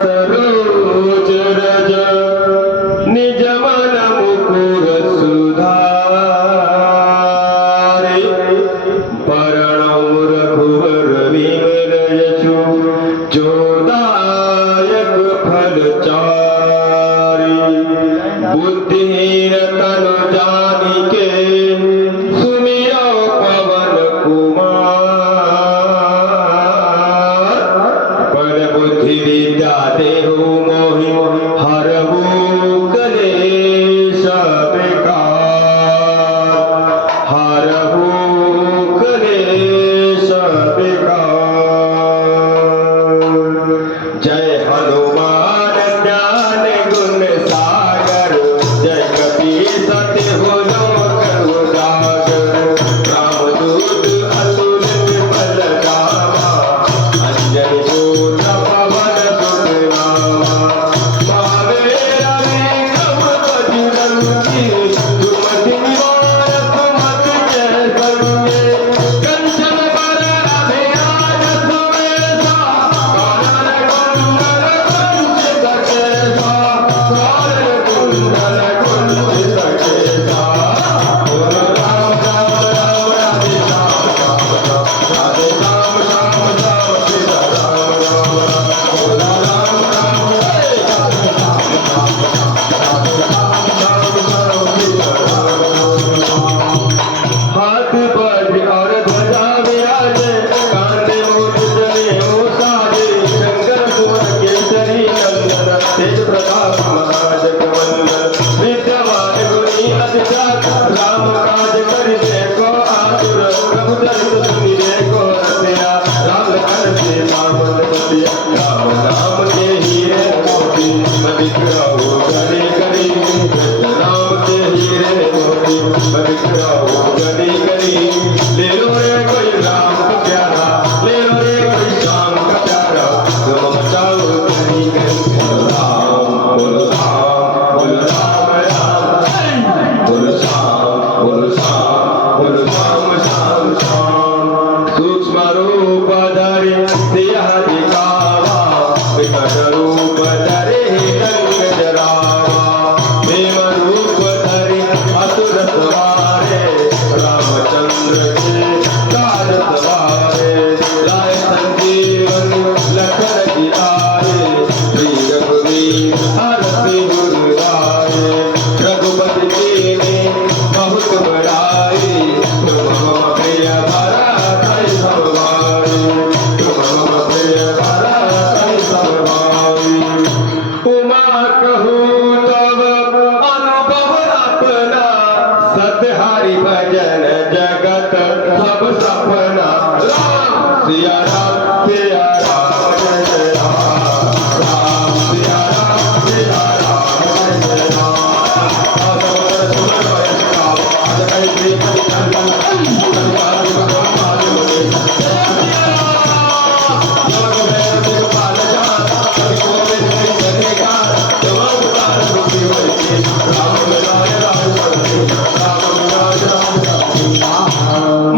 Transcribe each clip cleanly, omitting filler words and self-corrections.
सरोज रज निज मन मुकुर सुधारे परणौ रघुवर विमल यशु जोदायक फल चारि बुद्धिहीन तनु जानिके सुमिरो पवन कुमार पर बुद्धि विद्या देहु मोहि हरहु कलेश विकार हरहु कलेश विकार। जय हनुमान ज्ञान गुण सागर जय कपीस तिहु लोक उजागर रामदूत अतुलित बल धामा अंजनी पुत्र पवन सुत नामा महावीर विक्रम बजरंगी सुमति निवार सुमति जय संगे कंचन बरन अभिराज सुवेशा कानन कुंडल कुंचित केसा बोलो राम राम राम राधे श्याम राम राम राधे श्याम राम राम सीता राम राम बोलो राम राम हरे राम राम राम राधे श्याम राम राम सीता राम राम। हाथ बज और ध्वजा विराजे कांधे मुझ जने साजे शंकर सुवन केसरी नंदन तेज प्रताप महाजगवंदन विद्यावान गुणी अति चातुर राम काज करिबे को आतुर प्रभु चरित सुनिबे को रसिया राम लखन सीता मन बसिया राम नाम के हीरे मोती अधिक रहो गरी गरी राम के हीरे मोती अधिक रहो गरी गरी। ले लो रे कोई राम का प्यारा ले लो रे कोई श्याम का प्यारा तुम मचाओ गरी गरी बोलो राम बोलो राम राम बोलो श्याम बोलो श्याम बोलो श्याम श्याम श्याम। सूक्ष्म रूप धरे सिया दिखावा विकट रूप धरे रंग जरावा भीम रूप धरे असुर सवारे रामचंद्र के काज सवारे लाए संजीवन लखन जिलाए श्री रघुवीर हरषि गुर लाए रघुपति कीन्ही बहुत बड़ाई तुम मम प्रिय भरत सम भाई तुम मम प्रिय भरत सम भाई। उमा कहूँ तब अनुभव अपना सत हरि भजन जगत सब सपना राम सिया राम जय जय राम राम सिया राम जय जय राम।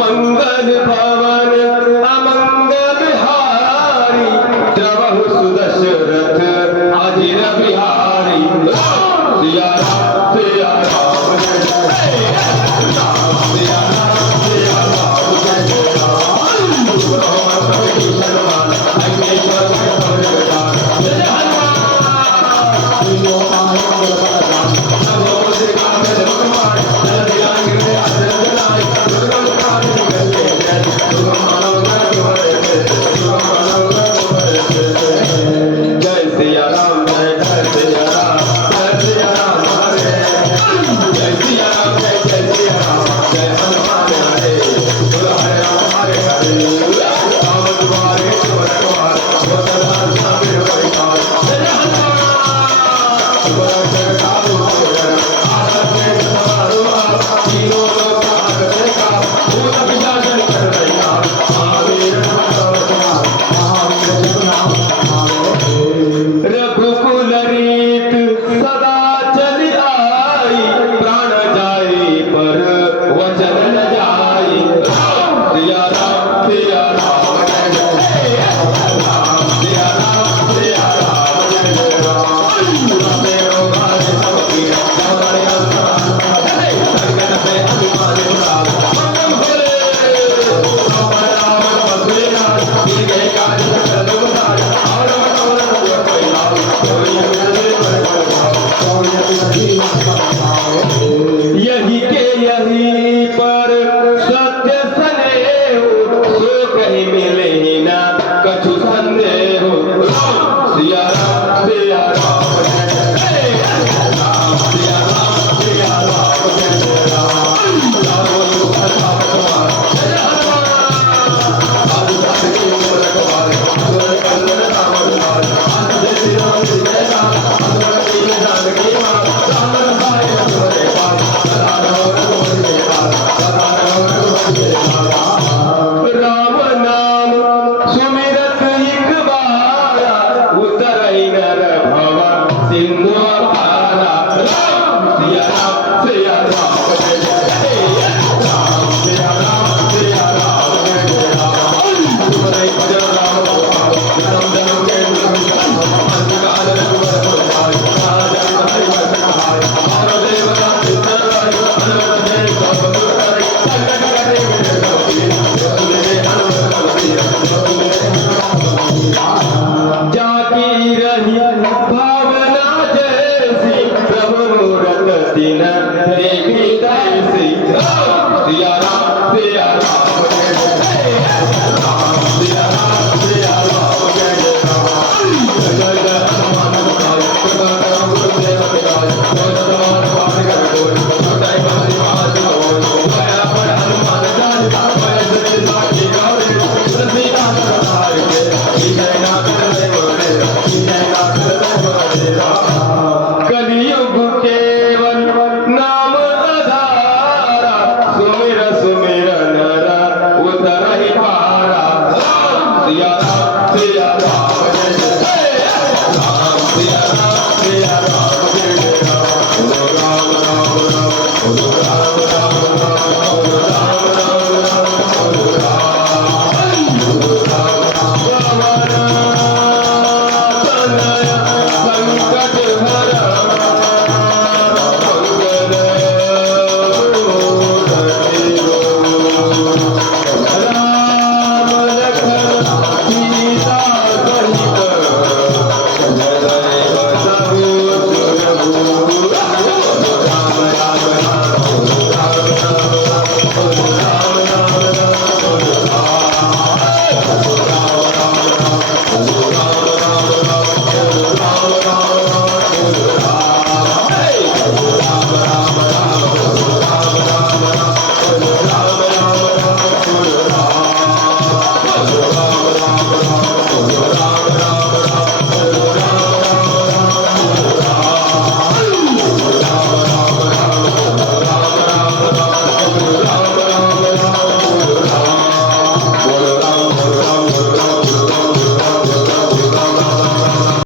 मंगल भवन